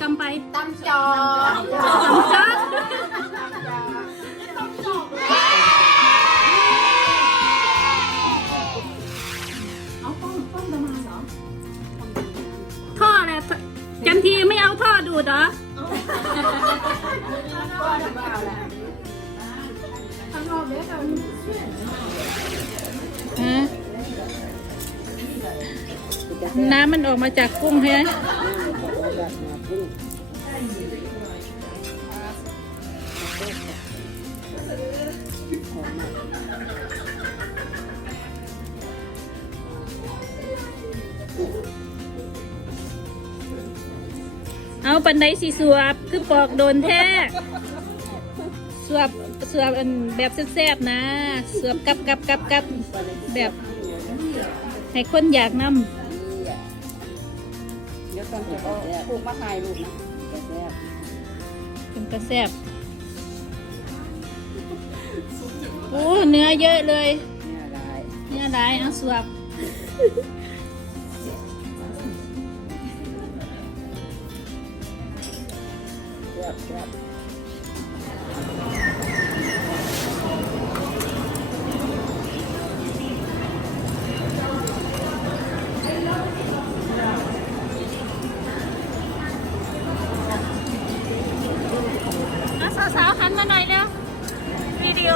กำไปตำจอตำจ้าท่ออะไรจันทีไม่เอาท่อดูดเหรอฮะน้ำมันออกมาจากกุ้งใช่ไหม เอาปันไดสีสวบคือปอกโดนแท้สวบสวบอันแบบแซ่บๆนะสวบกับกับกับกับแบบให้คนอยากนเดี๋ยวตอนจะเอาปลูกมะขายลูกนะำเป็นกระแซ่บโอ้เนื้อเยอะเลยเนี่ยลายเนื้อหลายเอาสวบแซ่บแซ่บ นมาหน่อยแล้ววิดีโอ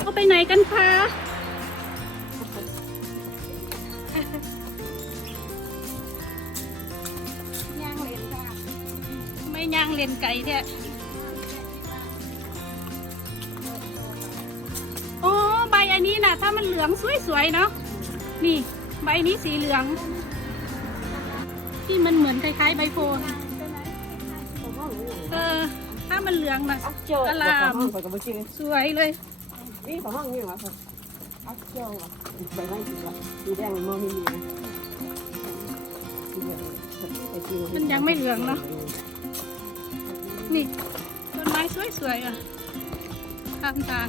เขาไปไหนกันคะย่างเลนค่ะไม่ย่างเลนไก่แท้โอ้ใบอันนี้นะถ้ามันเหลืองสวยๆเนาะ นี่ใบนี้สีเหลือง ที่มันเหมือนคล้ายๆใบโพธิ์เออ ถ้ามันเหลืองนะเจียวกะหลห้องไปกับกินำสวยเลยนี่ของห้องนี่เหรอครับอักเจียวอะไปไม่กินละสีแดงมองไม่ดีนะมันยังไม่เหลืองเนาะนี่ต้นไม้สวยๆอะข้างทาง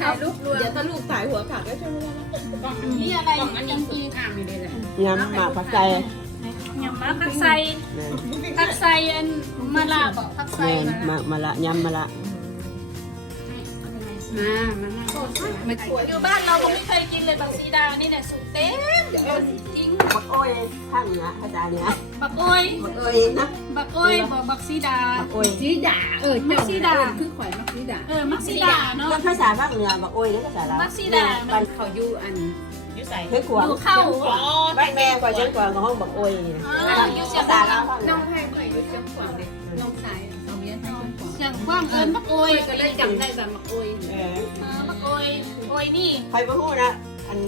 ถ่ายรูปรวมเดี๋ยวถ้าลูกถ่ายหัวขาดก็ช่วยไม่ได้นะนี่อะไรกล่องอันนี้จังคืกีออ่ามอยู่เลยแหละยำหมากผักใจยำมาผักไซผักไซอันมะละบอกผักไซแม่มะละมามาละยำมาละมามานั่งมาขวดอยู่บ้านเราก็ไม่เคยกินเลยบักซีดานี่เนี่ยสุกเต็มต้นทิ้งบักโอ้ยข้างเนื้ออาจารย์เนี้ยบักโอ้ยบักโอ้ยนะบักโอ้ยบอกบักซีดาบักโอ้ยซีดาเออมักซีดาคือข่อยมักซี ดาเออมักซีดาเนาะ แล้วภาษาภาคเหนือบักโอ้ยนี่ภาษาเรามักซีดา มันเขาอยู่อันอยู่ใส่เฮ้ยขวางอยู่เข้าบ้านแม่ก่อนยังกว่าห้องบักโอ้ยนี่อ๋ออยู่เสียภางษาเราภาคเหนืน้อองไทยข่อยอยู่เชียงขวางเด็กน้องสายเอาเมียไทยเชียงขวางเสียงกว้างเอินบักโอ้ยก็เลยจำได้แบบมักโอยเออเออบักโอ้ยโอ้ยนี่ใครมาพูดนะอัน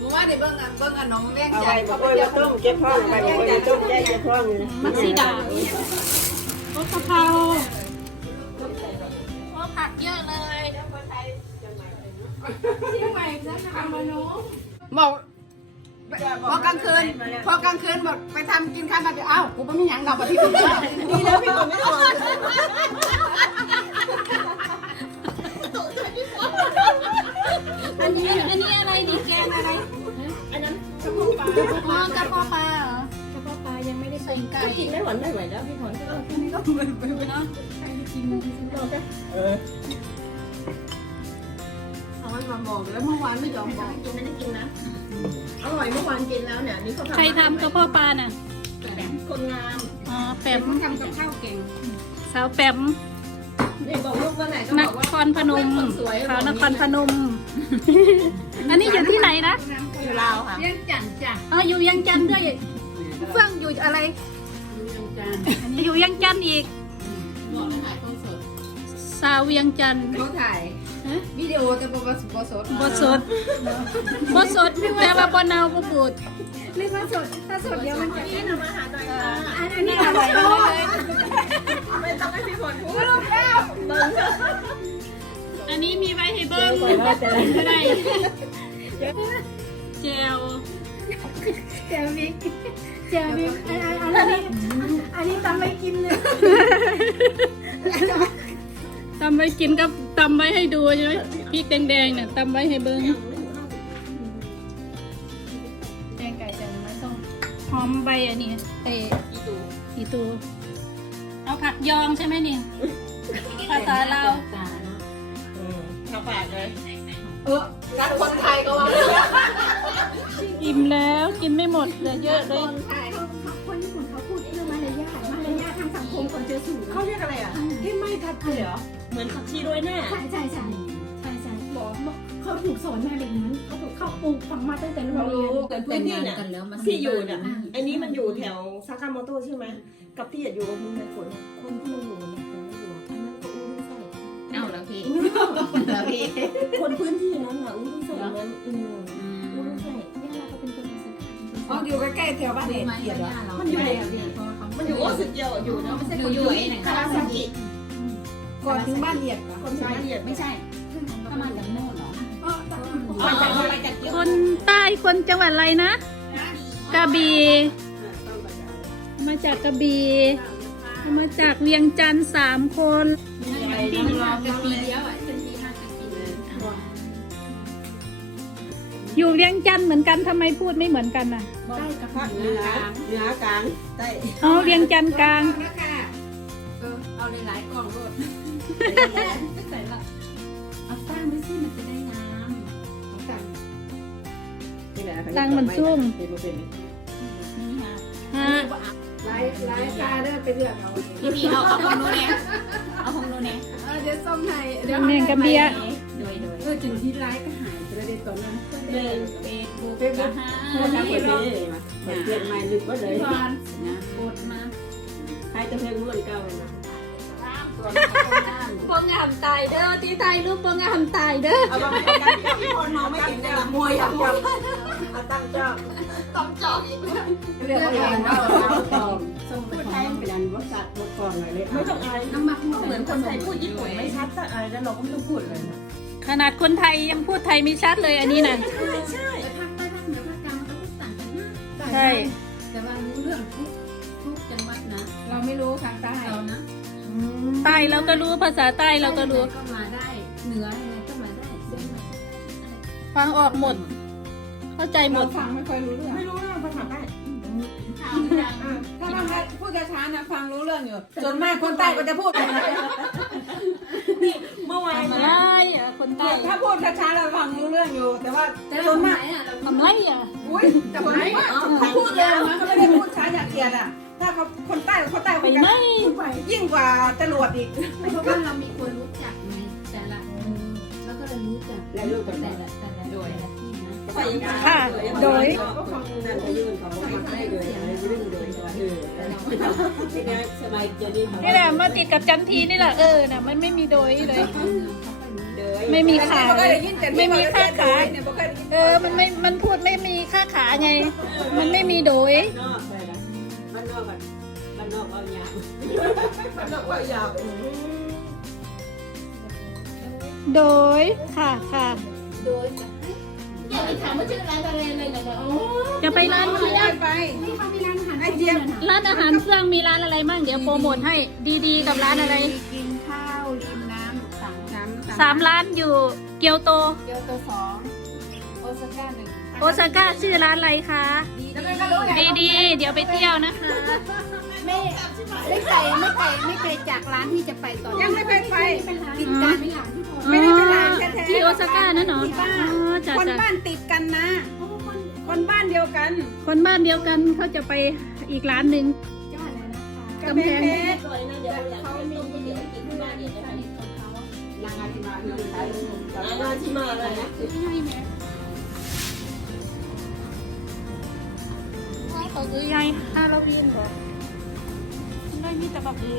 รู้ว่าในเบื้องอันเบื้องอันน้องเลี้ยงเอาใจไปบักโอ้ยมาต้มเก็บท้องไปบักโอ้ยมาต้มแก้เก็บท้องอยู่นะมักซีดาโอ้กะเพราโอ้ ผักเยอะเลยบอกพอกลางคืนพอกลางคืนบอกไปทำกินข้าวมาเดี๋ยวเอ้ากูไม่มีหยังดอกแบบพี่เป็นดีแล้วพี่คนไม่ตอบอันนี้อันนี้อะไรนี่แกงอะไรอันนั้นอ๋อกระเพาะปลาเหรอกระเพาะปลา ยังไม่ได้ใส่ไก่กินไม่หวานไม่ไหวแล้วพี่พรเนาะเออเอาไว้มาบอกแล้วเมื่อวานไม่ยอมบอกไม่ได้กินนะอร่อยเมื่อวานกินแล้วเนี่ยนี่เขาใครทำกระเพาะปลาน่ะคนงามอ๋อแปแต่มเขาทำกับข้าวเก่งสาวแปมนี่บอกลูกว่าไหนก็นบอกว่าครพนมขาวนครพนม อันนี้อยู่ที่ไหนนะอยู่ลาวค่ะเลี้ยงจันจ้ะอ๋ออยู่ยังจันทน์ด้วย เฟื่องอยู่อะไรอยู่ยังจันทน์อีก บอกเลยถ่ายคนสดสาวเวียงจันทน์เขาถ่ายวิดีโอแต่บอกว่าบสดบสดบสดแต่ว่าบเนาบบูดเรียกว่าสดถ้าสดเดี๋ยวมันจะนี่นำอาหารหน่อยค่ะอันนี้อร่อยมากเลยไม่ต้องให้พี่ฝนพูดอันนี้มีไว้ให้เบิ้งก็ได้เจลเจลมิก เจลมิกอันนี้อันนี้ทำไม่กินเลยตำไว้กินกับตำไว้ให้ดูใช่ไหมพริกแดงๆเนี่ยตำไว้ให้เบิ้งแกงไก่แต่ไม่ต้องหอมใบอันนี้เออีตูเอาผักยองใช่ไหมนี่ภาษาลาวข้าวปากเลยเออการคนไทยก็ว่าอิ่มแล้วกินไม่หมดเหลือเยอะเลยางสังคมคนเจอสูงเขาเรียกอะไรอะที่ไม่ทัดเลยเหรอ เหมือนผักชีโรยหน้า ใช่ใช่ใช่ใช่ใช่บอกเขาถูกสอนมาแบบนั้นเขาถูกเขาปลูกฝังมาตั้งแต่โรงเราเรียนรู้แต่พื้นที่เนี่ยที่อยู่เนี่ยอันนี้มันอยู่แถวซากาโมโตะใช่ไหมกับที่อยู่กับคุณไต้ฝนคนที่มันอยู่เนี่ยคนไม่อยู่อันนั้นก็อู้รุ่งใส่เอาแล้วพี่แล้วพี่คนพื้นที่นั้นอะอู้รุ่งใส่นั้นอืมอู้รุ่งใส่อ๋ออยู่ใกล้ๆแถวบ้านเด็กเกียรติเหรอมันอยู่ไหนอะพี่ มันอยู่โอ้สุดเดียวอยู่นะไม่ใช่คนอยู่คาราซากิก่อนถึงบ้านเอียดคนสายละเอียดไม่ใช่ถ้ามาจากโน่นเหรออ๋อมาจากอะไรจากเยอะคนใต้คนจังหวัดอะไรนะกระบี่มาจากกระบี่มาจากเวียงจันทร์สามคนจะปีเดียว อยู่เวียงจันทร์เหมือนกันทำไมพูดไม่เหมือนกันน่ะใต้กับภาคเหนือเหนือกลางใต้อ๋อเวียงจันทร์กลางแล้วค่ะเออเอาหลายๆกล่องรถใส่ละเอาตั้งไว้สิมันจะได้งามตั้งตังมันซุ่มฮะหลายหลายตาเด้อไปเลือกเอาพี่พี่เอาเอาของหนูเนี่ยเอาของหนูเนี่ยเออเดี๋ยวส้มให้เดี๋ยวแมงกะเบียโดยโดยเออถึงที่ร้ายก็หายไปเลยตอนนั้นเดินเฟซบุ๊กก็หาถ้าคนนี้เปลี่ยนใหม่ลึกก็เลยนะกดมาให้ตัวเพลงรุ่นเก่าเลยนะตัน้ำพวกงามตายเด้อที่ไทยรูปพวกงามตายเด้อเอามาเป็นการที่คนมองไม่เห็นเลยมวยอย่างเดียวเอาตั้งเจ้าเลือกเอาเอาเอาส่งพูดไทยเป็นอันว่าสัตว์บทก่อนเลยไม่ต้องอายน้ำมันเหมือนคนไทยพูดญี่ปุ่นไม่ชัดแต่อะไรแล้วเราก็ไม่ต้องพูดเลยนะ ขนาดคนไทยยังพูดไทยไม่ชัดเลยอันนี้น่ะใช่ใช่ภาคใต้ภาคเหนือภาคกลางมันก็พูดต่างกันมากใช่แต่ว่ารู้เรื่องทุกทุกจังหวัดนะ เราไม่รู้ทางใต้เรานะใต้เราก็รู้ภาษาใต้เราก็รู้ก็มาได้เหนือยังไงก็มาได้เส้นมาฟังออกหมด เข้าใจหมเราดฟังไม่ค่อยรู้เรื่องไม่รู้เรื่องภาษาใต้ถ้าบางทีพูดช้าๆนะฟังรู้เรื่องอยู่ส่วนมากคนใต้ก็จะพูด แบบนั้นเมื่อวานทำนะไรอะคนใต้ถ้าพูดช้าๆเราฟังรู้เรื่องอยู่ แต่ว่าส่วนมากทำไรอะอุ้ยแต่คนไม่เขาพูดเร็วนะเขาไม่ได้พูดช้าอย่างเกียดอะ ถ้าเขาคนใต้คนใต้ไปคนไหนยิ่งกว่าจรวดอีก เพราะว่าเรามีคนรู้จักไงแต่ละแล้วก็เลยรู้จักและลูกกันแต่แม่ละแต่ละโดยละที่นะไปยังไงค่ะ โดย ก็ฟังนั่นไปยื่นเขา สบายใจดีนี่แหละมาติดกับจันทีนี่แหละเออน่ะมันไม่มีโดยเลยเดยไม่มีขาไม่เคยได้ยินแต่ไม่มีค่าขาเนี่ยไม่เคยได้ยินเออมันไม่มันพูดไม่มีค่าขาไง มันไม่มีโดยนอกเลยนะบ้านนอกบ้านนอกว่ายาวบ้านนอกว่ายาวโดยค่ะค่ะโดยอย่าไปถามว่าชื่อร้านอะไรเลยนะโอ้จะไปร้านไม่เพื่อได้นไปไม่เขามีร้านอาหาร ไอเจี๊ยบร้านอาหารเครื่องมีร้านอะไรมั่งเดี๋ยวโปรโมทให้ดีๆ กับร้านอะไรกินข้าวริมน้ำสั่งน้ำสามร้านอยู่เกียวโต เกียวตัวสองโอซาก้าหนึ่งโอซาก้าชื่อร้านอะไรคะแล้วมันก็รู้อย่างดีๆเดี๋ยวไปเที่ยวนะคะไม่ไม่ไกลไม่ไกลไม่ไกลจากร้านที่จะไปต่อยังไม่เคยไปเป็นร้านกินการไม่หลานที่พอไม่ได้ไปร้านแท้ๆที่โอซาก้านั่นเหรอที่บ้านอ๋อจ้ะคนจ้ะบ้านติดกันนะคนบ้านเดียวกัน คนบ้านเดียวกันเขาจะไป อีกร้านหนึ่งจังหวัดอะไรนะคะกำแพงเพชรก่อนนะเดี๋ยวเขามีเดี๋ยวกินที่บ้านเดี๋ยวนะคะนางอาทิมาเรื่องขายลูกอาณาที่มาเลยนะเขาคือใหญ่ฮาโลวีนบ่ไม่มีแต่แบบนี้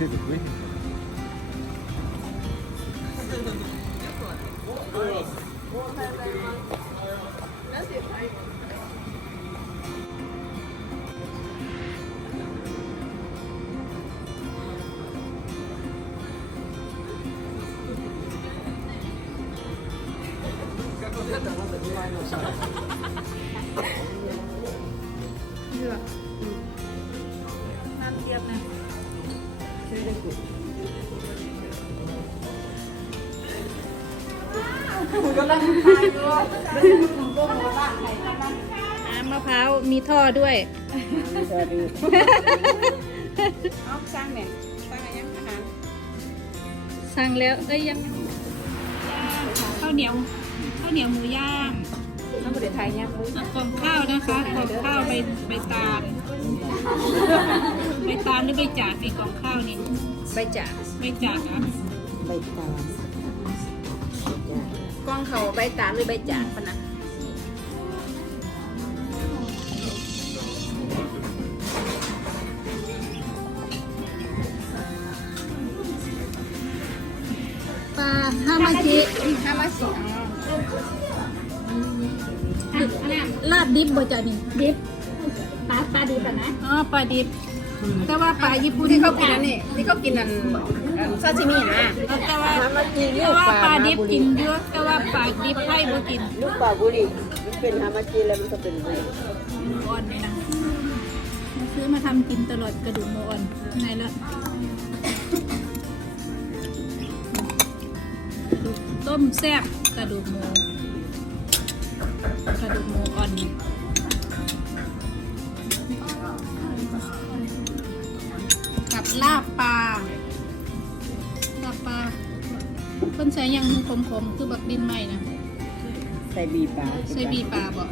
おはよ増えてるから。 กำลังทานอยู่แล้วคุณก็บอกว่าไข่กำลังน้ำมะพร้าวมีท่อด้วยเอาสร้างเนี่ยสร้างอะไรยังอาหารสั่งแล้วก็ยังข้าวเหนียวข้าวเหนียวหมูย่างน้ำบริไทยเนี่ยอะกล่องข้าวนะคะกล่องข้าวใบใบตาลใบตาลหรือใบจากในกล่องข้าวนี่ใบจ่าใบจากอะ ใบตาล กล้องเขาใบตาลหรือใบจ่าปะนะปลาฮามาจิห้ามาสิอ๋อลาบดิบบ่จ้ะนี่ดิบปลาปลาดิบอะนะอ๋อปลาดิบ แต่ว่าปลาญี่ปุ่นที่เขากินอันนี้ที่เขากินอันอัน ซาชิมินะแต่ว่าแต่ว่าปลาดิบกินเยอะแต่ว่าปลาดิบไทยบ่กินลูกปลาบุรีมันเป็นฮามาจิแล้วมันก็เป็นบุรีหมูอ่อนนี่นะซื้อมาทำกินตลอดกระดูกหมูอ่อนไหนละกระดูกต้มแซ่บกระดูกหมูกระดูกหมูอ่อนกับลาบปลาลาบปลา เพิ่นใส่หยังขมๆคือบักดินใหม่นะใส่บีปลาใส่บีปลาบ่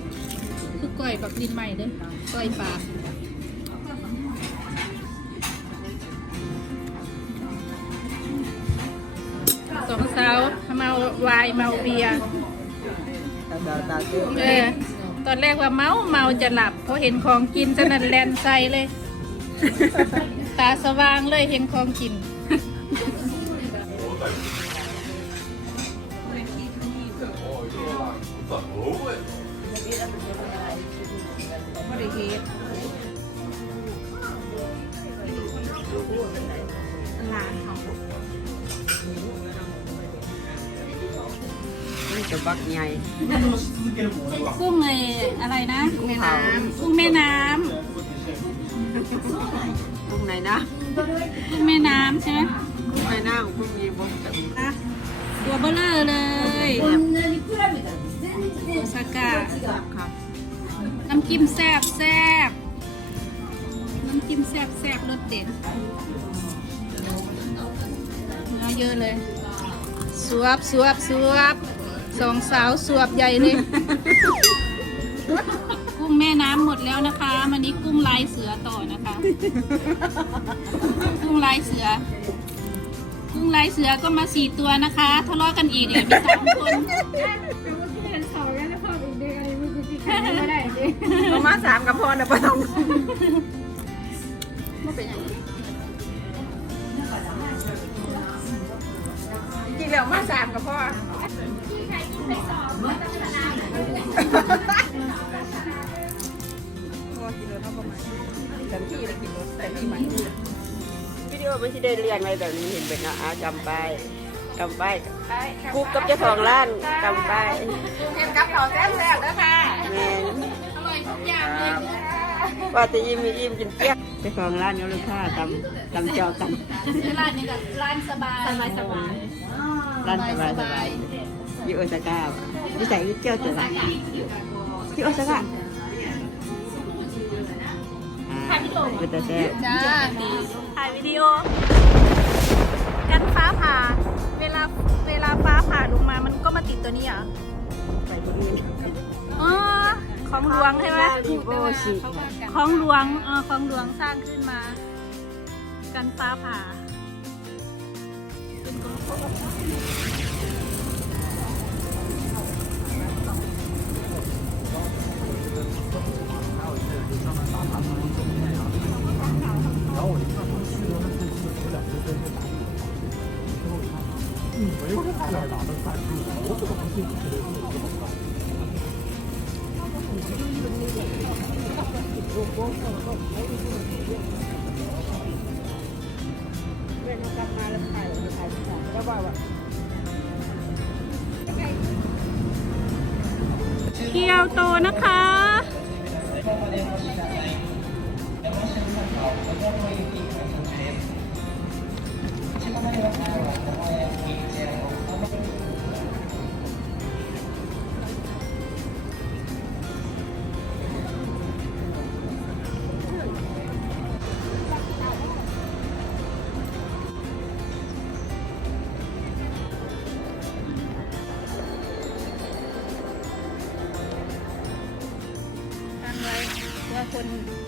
คือก้อยบักดินใหม่เด้อก้อยปลาสองสาวเมาวายเมาเบียร์ตาตาตาเตี้ยเออตอนแรกว่าเมาเมาจะหลับเพราะเห็นของกินสนั่นแลนใส่เลย ตาสว่างเลยเห็นของกิน นี่จะบักใหญ่กุ้งไออะไรนะแม่น้กุ้งแม่น้ำตรงไหนนะำกุ้งแม่น้ำใช่ไหมตรงไหนหน้าของคุณมีบ่แต่อะตัวเบลเลอร์เลยโอซาก้าครับน้ำจิ้มแซ่บแซ่บน้ำจิ้มแซ่บแซ่บรสเด็ดเนื้อเยอะเลยสวบสวบสวบ สองสาวสวบใหญ่เลยกุ้งแม่น้ำหมดแล้วนะคะวันนี้กุ้งลายเสือต่อนะคะ กุ้งลายเสือ กุ้งลายเสือก็มาสี่ตัวนะคะทะเลาะกันอีกเลยมีสามคนประมาณสามกับพอนะปะต้องไม่เป็นอย่างนี้จริงๆแล้วมาสามกับพ่อพ่อ กินแล้วเท่าประมาณเต็มที่เลยกินรถแต่ที่มันวิดีโอไม่ใช่ได้เรียงอะไรแบบนี้เห็นเป็นอาจำไปจำไปกุ๊กกับเจ้าของร้านจำไปเห็นกับเขาแซ่บๆแล้วค่ะแม่นอร่อยทุกอย่างเลยว่าจะยิ้มมียิ้มกินเปี้ยเจ้าของร้านเขาลูกค้าตำตำจอกันร้านนี้กับร้านสบายสบายสบายร้านสบายสบาย อยู่โอซาก้าอยู่ใส่เที่ยวตัวละที่โอซาก้าถ่ายวิดีโอจ้าถ่ายวิดีโอ กันฟ้าผ่า เวลาเวลาฟ้าผ่าลงมามันก็มาติดตัวนี้อะใส่ออ๋อของหลวงใช่ไหมของหลวงเออของหลวงสร้างขึ้นมา กันฟ้าผ่าเป็นกอง เกียวโตนะคะ Thank you. 婚礼。